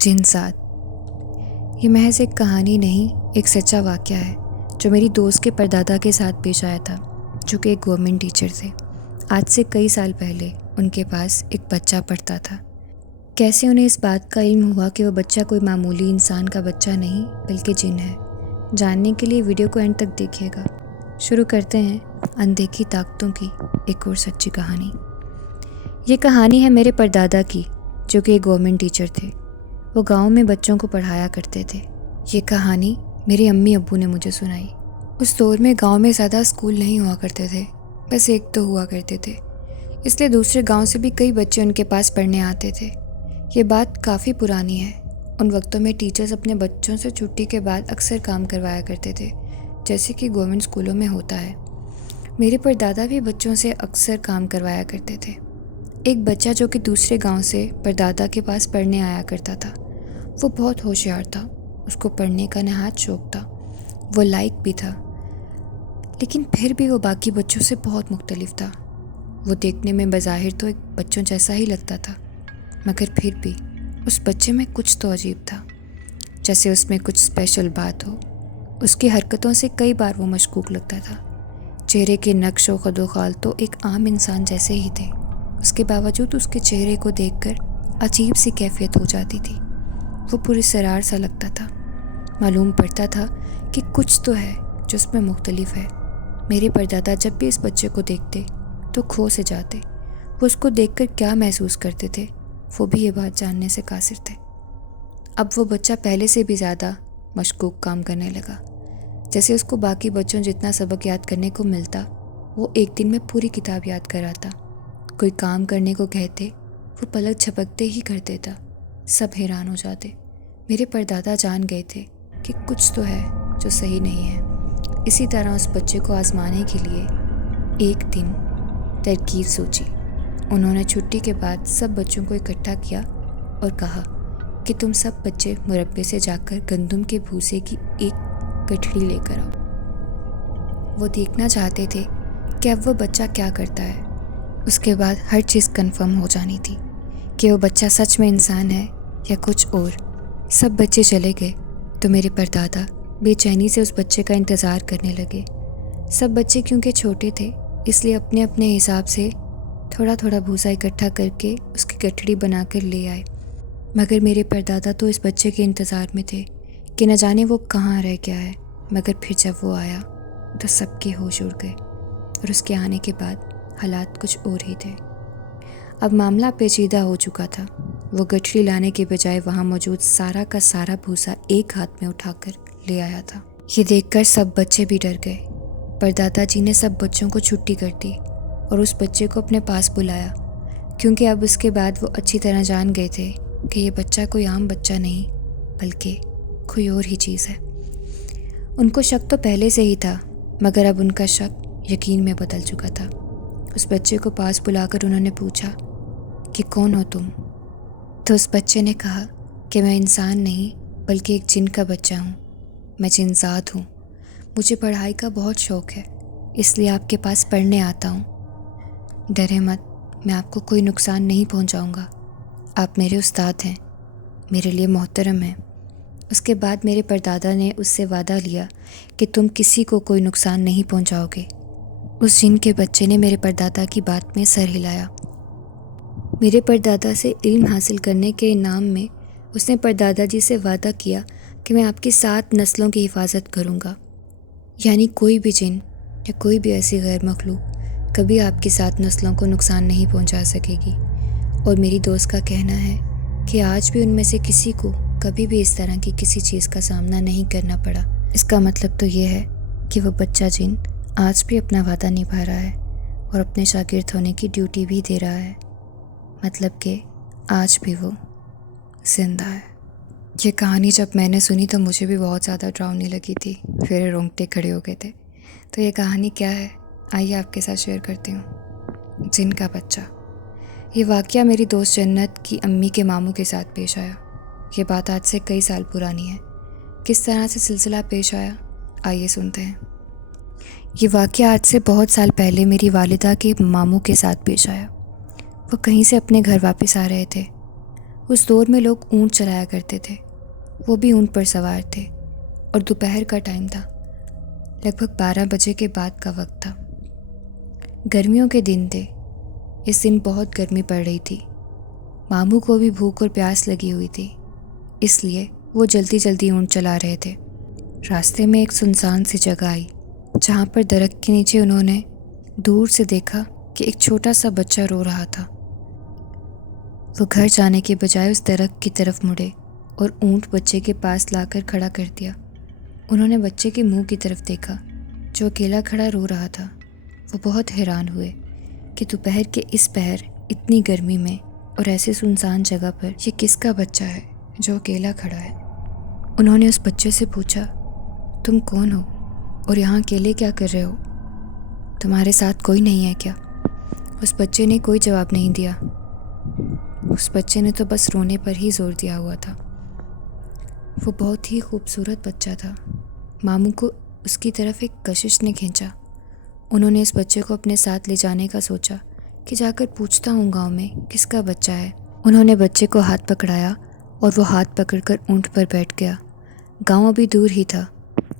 जिनसात। ये महज एक कहानी नहीं, एक सच्चा वाक़या है जो मेरी दोस्त के परदादा के साथ पेश आया था, जो कि एक गवर्नमेंट टीचर थे। आज से कई साल पहले उनके पास एक बच्चा पढ़ता था। कैसे उन्हें इस बात का इल्म हुआ कि वह बच्चा कोई मामूली इंसान का बच्चा नहीं बल्कि जिन है, जानने के लिए वीडियो को एंड तक देखिएगा। शुरू करते हैं अनदेखी ताकतों की एक और सच्ची कहानी। ये कहानी है मेरे परदादा की, जो कि एक गवर्नमेंट टीचर थे। वो गांव में बच्चों को पढ़ाया करते थे। ये कहानी मेरे अम्मी अब्बू ने मुझे सुनाई। उस दौर में गांव में ज़्यादा स्कूल नहीं हुआ करते थे, बस एक तो हुआ करते थे। इसलिए दूसरे गांव से भी कई बच्चे उनके पास पढ़ने आते थे। ये बात काफ़ी पुरानी है। उन वक्तों में टीचर्स अपने बच्चों से छुट्टी के बाद अक्सर काम करवाया करते थे, जैसे कि गवर्नमेंट स्कूलों में होता है। मेरे परदादा भी बच्चों से अक्सर काम करवाया करते थे। एक बच्चा जो कि दूसरे गांव से परदादा के पास पढ़ने आया करता था, वो बहुत होशियार था। उसको पढ़ने का नहायत शौक था, वो लायक भी था, लेकिन फिर भी वो बाकी बच्चों से बहुत मुख्तलिफ था। वो देखने में बज़ाहिर तो एक बच्चों जैसा ही लगता था, मगर फिर भी उस बच्चे में कुछ तो अजीब था, जैसे उसमें कुछ स्पेशल बात हो। उसकी हरकतों से कई बार वो मशकूक लगता था। चेहरे के नक्श व खदोखाल तो एक आम इंसान जैसे ही थे, उसके बावजूद उसके चेहरे को देखकर अजीब सी कैफियत हो जाती थी। वो पूरी सरार सा लगता था। मालूम पड़ता था कि कुछ तो है जो उसमें मुख्तलिफ है। मेरे परदादा जब भी इस बच्चे को देखते तो खो से जाते। वो उसको देखकर क्या महसूस करते थे, वो भी ये बात जानने से कासिर थे। अब वो बच्चा पहले से भी ज़्यादा मशकूक काम करने लगा। जैसे उसको बाकी बच्चों जितना सबक याद करने को मिलता, वो एक दिन में पूरी किताब याद कराता। कोई काम करने को कहते, वो पलक झपकते ही कर देता। सब हैरान हो जाते। मेरे परदादा जान गए थे कि कुछ तो है जो सही नहीं है। इसी तरह उस बच्चे को आजमाने के लिए एक दिन तरकीब सोची। उन्होंने छुट्टी के बाद सब बच्चों को इकट्ठा किया और कहा कि तुम सब बच्चे मुरब्बे से जाकर गंदम के भूसे की एक गठड़ी लेकर आओ। वो देखना चाहते थे कि अब वो बच्चा क्या करता है। उसके बाद हर चीज़ कंफर्म हो जानी थी कि वो बच्चा सच में इंसान है या कुछ और। सब बच्चे चले गए तो मेरे परदादा बेचैनी से उस बच्चे का इंतज़ार करने लगे। सब बच्चे क्योंकि छोटे थे, इसलिए अपने अपने हिसाब से थोड़ा थोड़ा भूसा इकट्ठा करके उसकी गठड़ी बनाकर ले आए। मगर मेरे परदादा तो इस बच्चे के इंतज़ार में थे कि न जाने वो कहाँ रह गया है। मगर फिर जब वो आया तो सबके होश उड़ गए और उसके आने के बाद हालात कुछ और ही थे। अब मामला पेचीदा हो चुका था। वो गठरी लाने के बजाय वहाँ मौजूद सारा का सारा भूसा एक हाथ में उठाकर ले आया था। ये देखकर सब बच्चे भी डर गए। परदादा जी ने सब बच्चों को छुट्टी कर दी और उस बच्चे को अपने पास बुलाया, क्योंकि अब उसके बाद वो अच्छी तरह जान गए थे कि ये बच्चा कोई आम बच्चा नहीं बल्कि कोई और ही चीज़ है। उनको शक तो पहले से ही था, मगर अब उनका शक यकीन में बदल चुका था। उस बच्चे को पास बुलाकर उन्होंने पूछा कि कौन हो तुम? तो उस बच्चे ने कहा कि मैं इंसान नहीं बल्कि एक जिन का बच्चा हूँ। मैं जिनजात हूँ। मुझे पढ़ाई का बहुत शौक़ है, इसलिए आपके पास पढ़ने आता हूँ। डरे मत, मैं आपको कोई नुकसान नहीं पहुँचाऊँगा। आप मेरे उस्ताद हैं, मेरे लिए मोहतरम हैं। उसके बाद मेरे परदादा ने उससे वादा लिया कि तुम किसी को कोई नुकसान नहीं पहुँचाओगे। उस जिन के बच्चे ने मेरे परदादा की बात में सर हिलाया। मेरे परदादा से इल्म हासिल करने के इनाम में उसने परदादा जी से वादा किया कि मैं आपकी 7 नस्लों की हिफाजत करूँगा। यानी कोई भी जिन या कोई भी ऐसी गैर मखलूक कभी आपकी 7 नस्लों को नुकसान नहीं पहुँचा सकेगी। और मेरी दोस्त का कहना है कि आज भी उनमें से किसी को कभी भी इस तरह की किसी चीज़ का सामना नहीं करना पड़ा। इसका मतलब तो ये है कि वो बच्चा जिन आज भी अपना वादा निभा रहा है और अपने शागिर्द होने की ड्यूटी भी दे रहा है। मतलब कि आज भी वो जिंदा है। ये कहानी जब मैंने सुनी तो मुझे भी बहुत ज़्यादा डरावनी लगी थी, फिर रोंगटे खड़े हो गए थे। तो ये कहानी क्या है, आइए आपके साथ शेयर करती हूँ। जिन का बच्चा। ये वाक़या मेरी दोस्त जन्नत की अम्मी के मामू के साथ पेश आया। ये बात आज से कई साल पुरानी है। किस तरह से सिलसिला पेश आया, आइए सुनते हैं। ये वाक़या आज से बहुत साल पहले मेरी वालिदा के मामू के साथ पेश आया। वो कहीं से अपने घर वापस आ रहे थे। उस दौर में लोग ऊँट चलाया करते थे, वो भी ऊँट पर सवार थे, और दोपहर का टाइम था। लगभग 12 बजे के बाद का वक्त था। गर्मियों के दिन थे। इस दिन बहुत गर्मी पड़ रही थी। मामू को भी भूख और प्यास लगी हुई थी, इसलिए वो जल्दी जल्दी ऊँट चला रहे थे। रास्ते में एक सुनसान सी जगह आई, जहाँ पर दरख्त के नीचे उन्होंने दूर से देखा कि एक छोटा सा बच्चा रो रहा था। वो घर जाने के बजाय उस दरख्त की तरफ मुड़े और ऊँट बच्चे के पास लाकर खड़ा कर दिया। उन्होंने बच्चे के मुंह की तरफ देखा, जो अकेला खड़ा रो रहा था। वो बहुत हैरान हुए कि दोपहर के इस पहर, इतनी गर्मी में और ऐसे सुनसान जगह पर ये किसका बच्चा है जो अकेला खड़ा है। उन्होंने उस बच्चे से पूछा, तुम कौन हो और यहाँ अकेले क्या कर रहे हो? तुम्हारे साथ कोई नहीं है क्या? उस बच्चे ने कोई जवाब नहीं दिया। उस बच्चे ने तो बस रोने पर ही जोर दिया हुआ था। वो बहुत ही खूबसूरत बच्चा था। मामू को उसकी तरफ एक कशिश ने खींचा। उन्होंने इस बच्चे को अपने साथ ले जाने का सोचा कि जाकर पूछता हूँ गांव में किसका बच्चा है। उन्होंने बच्चे को हाथ पकड़ाया और वो हाथ पकड़कर ऊँट पर बैठ गया। गांव अभी दूर ही था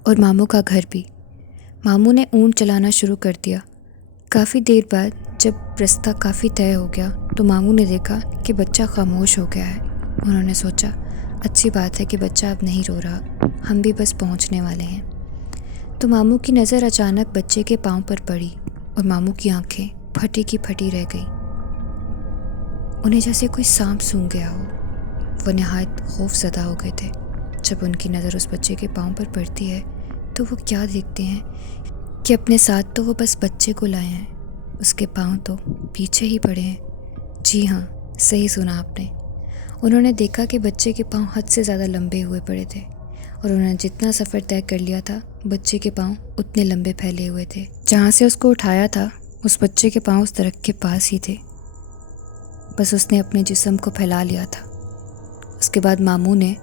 और मामू का घर भी। मामू ने ऊँट चलाना शुरू कर दिया। काफ़ी देर बाद जब रास्ता काफ़ी तय हो गया तो मामू ने देखा कि बच्चा खामोश हो गया है। उन्होंने सोचा, अच्छी बात है कि बच्चा अब नहीं रो रहा, हम भी बस पहुंचने वाले हैं। तो मामू की नज़र अचानक बच्चे के पाँव पर पड़ी और मामू की आंखें फटी की फटी रह गईं। उन्हें जैसे कोई सांप सूंघ गया हो। वो नहायत खौफज़दा हो गए थे। जब उनकी नज़र उस बच्चे के पाँव पर पड़ती है तो वो क्या देखते हैं कि अपने साथ तो वो बस बच्चे को लाए हैं, उसके पाँव तो पीछे ही पड़े हैं। जी हाँ, सही सुना आपने। उन्होंने देखा कि बच्चे के पाँव हद से ज़्यादा लंबे हुए पड़े थे और उन्होंने जितना सफ़र तय कर लिया था, बच्चे के पाँव उतने लंबे फैले हुए थे। जहाँ से उसको उठाया था उस बच्चे के पाँव उस दरख्त के पास ही थे, बस उसने अपने जिस्म को फैला लिया था। उसके बाद मामू ने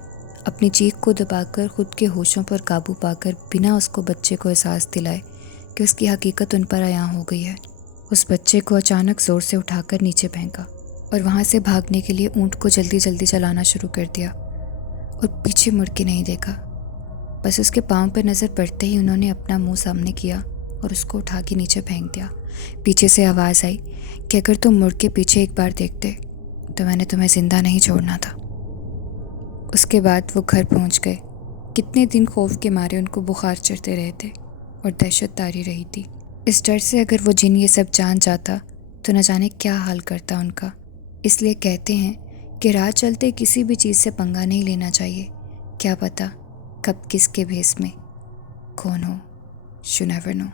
अपनी चीख को दबाकर खुद के होशों पर काबू पाकर बिना उसको बच्चे को एहसास दिलाए कि उसकी हकीकत उन पर आया हो गई है, उस बच्चे को अचानक ज़ोर से उठाकर नीचे फेंका और वहाँ से भागने के लिए ऊँट को जल्दी जल्दी चलाना शुरू कर दिया और पीछे मुड़ के नहीं देखा। बस उसके पाँव पर नज़र पड़ते ही उन्होंने अपना मुंह सामने किया और उसको उठा के नीचे फेंक दिया। पीछे से आवाज़ आई कि अगर तुम मुड़ के पीछे एक बार देखते तो मैंने तुम्हें ज़िंदा नहीं छोड़ना था। उसके बाद वो घर पहुंच गए। कितने दिन खौफ के मारे उनको बुखार चढ़ते रहे थे और दहशत तारी रही थी। इस डर से अगर वो जिन ये सब जान जाता तो न जाने क्या हाल करता उनका। इसलिए कहते हैं कि राह चलते किसी भी चीज़ से पंगा नहीं लेना चाहिए। क्या पता कब किसके भेस में कौन हो। You never know.